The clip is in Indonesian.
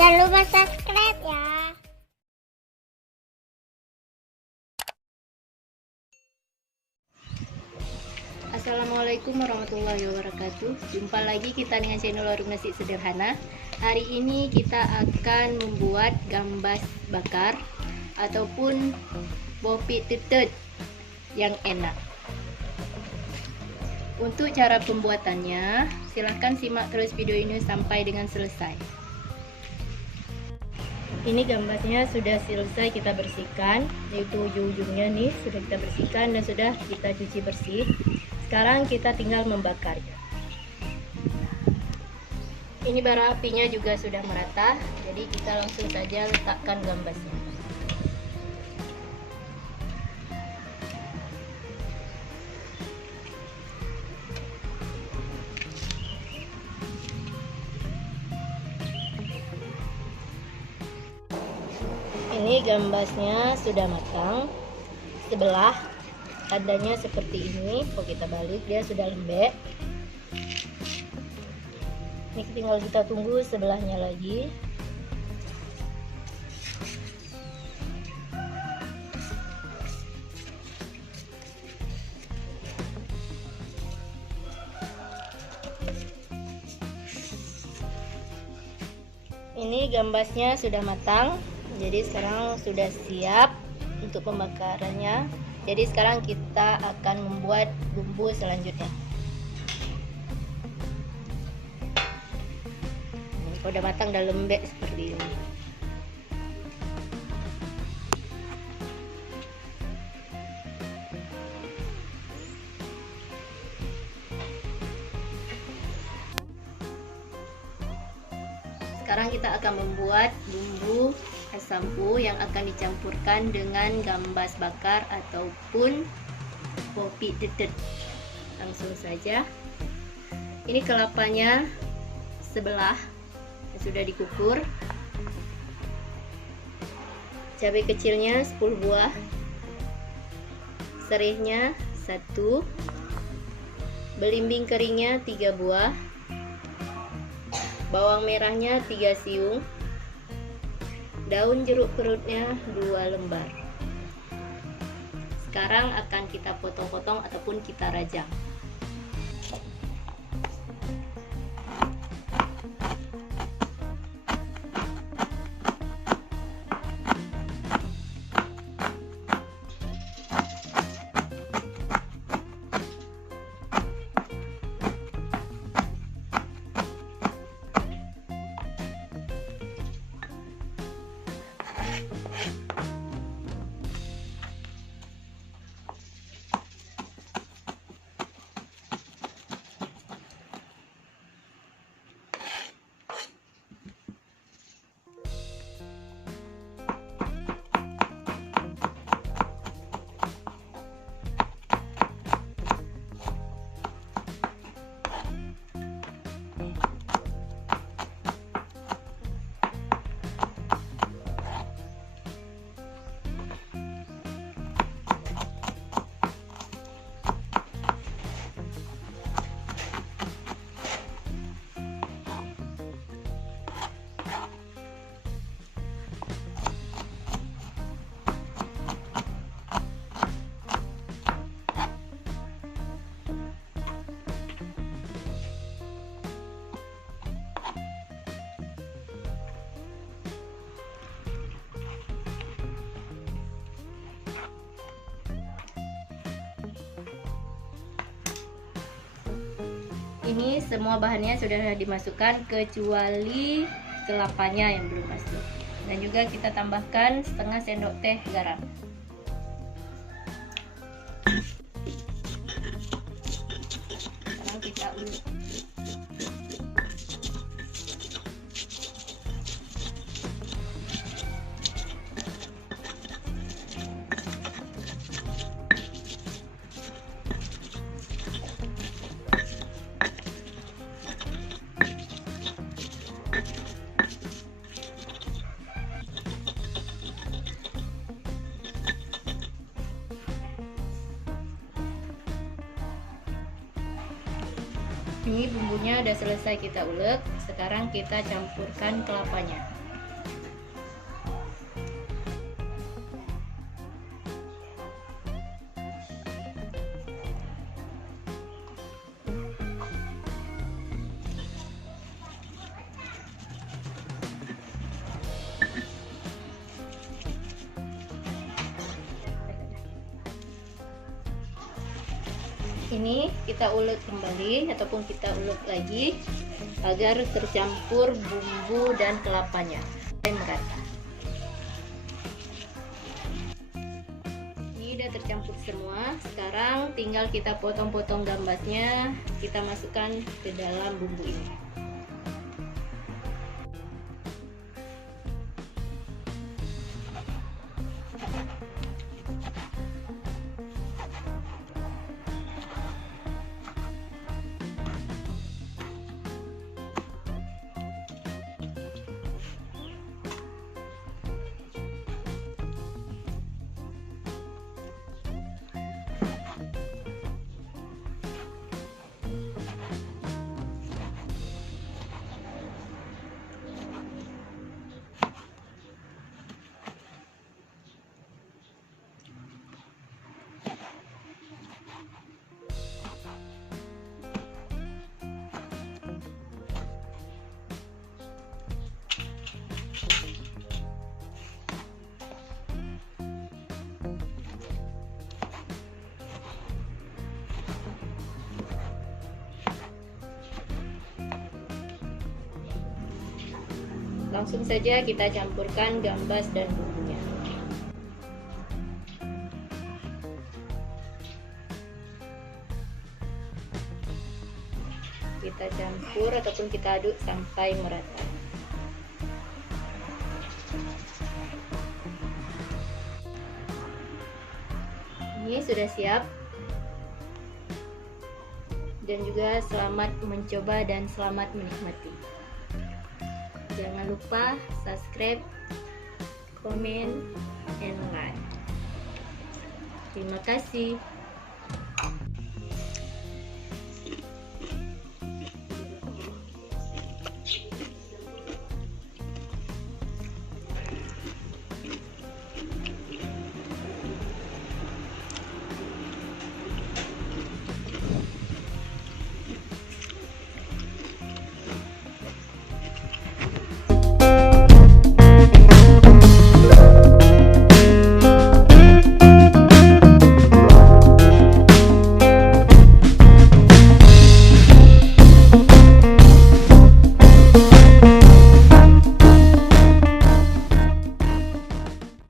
Jangan lupa subscribe ya. Assalamualaikum warahmatullahi wabarakatuh. Jumpa lagi kita dengan channel Warung Nasi Sederhana. Hari ini kita akan membuat gambas bakar ataupun bopi tetet yang enak. Untuk cara pembuatannya, silahkan simak terus video ini sampai dengan selesai. Ini gambasnya sudah selesai kita bersihkan, yaitu ujung-ujungnya nih sudah kita bersihkan dan sudah kita cuci bersih. Sekarang kita tinggal membakarnya. Ini bara apinya juga sudah merata, jadi kita langsung saja letakkan gambasnya. Ini gambasnya sudah matang, sebelah adanya seperti ini. Kalau kita balik dia sudah lembek. Ini tinggal kita tunggu sebelahnya lagi. Ini gambasnya sudah matang, jadi sekarang sudah siap untuk pembakarannya. Jadi sekarang kita akan membuat bumbu selanjutnya. Kalau udah matang, udah lembek seperti ini. Sekarang kita akan membuat bumbu sampo yang akan dicampurkan dengan gambas bakar ataupun bopi tetet. Langsung saja. Ini kelapanya sebelah yang sudah dikukur. Cabai kecilnya 10 buah. Serihnya 1. Belimbing keringnya 3 buah. Bawang merahnya 3 siung. Daun jeruk perutnya 2 lembar. Sekarang akan kita potong-potong ataupun kita rajang. Ini semua bahannya sudah dimasukkan kecuali kelapanya yang belum masuk. Dan juga kita tambahkan setengah sendok teh garam. Sekarang kita ulek. Ini bumbunya udah selesai kita ulek. Sekarang kita campurkan kelapanya. ini kita ulek kembali ataupun kita ulek lagi agar tercampur bumbu dan kelapanya sampai merata. Ini udah tercampur semua. Sekarang tinggal kita potong-potong gambasnya, kita masukkan ke dalam bumbu ini. Langsung saja kita campurkan gambas dan bumbunya. Kita campur ataupun kita aduk sampai merata. Ini sudah siap. Dan juga selamat mencoba dan selamat menikmati. Jangan lupa subscribe, komen, and like. Terima kasih.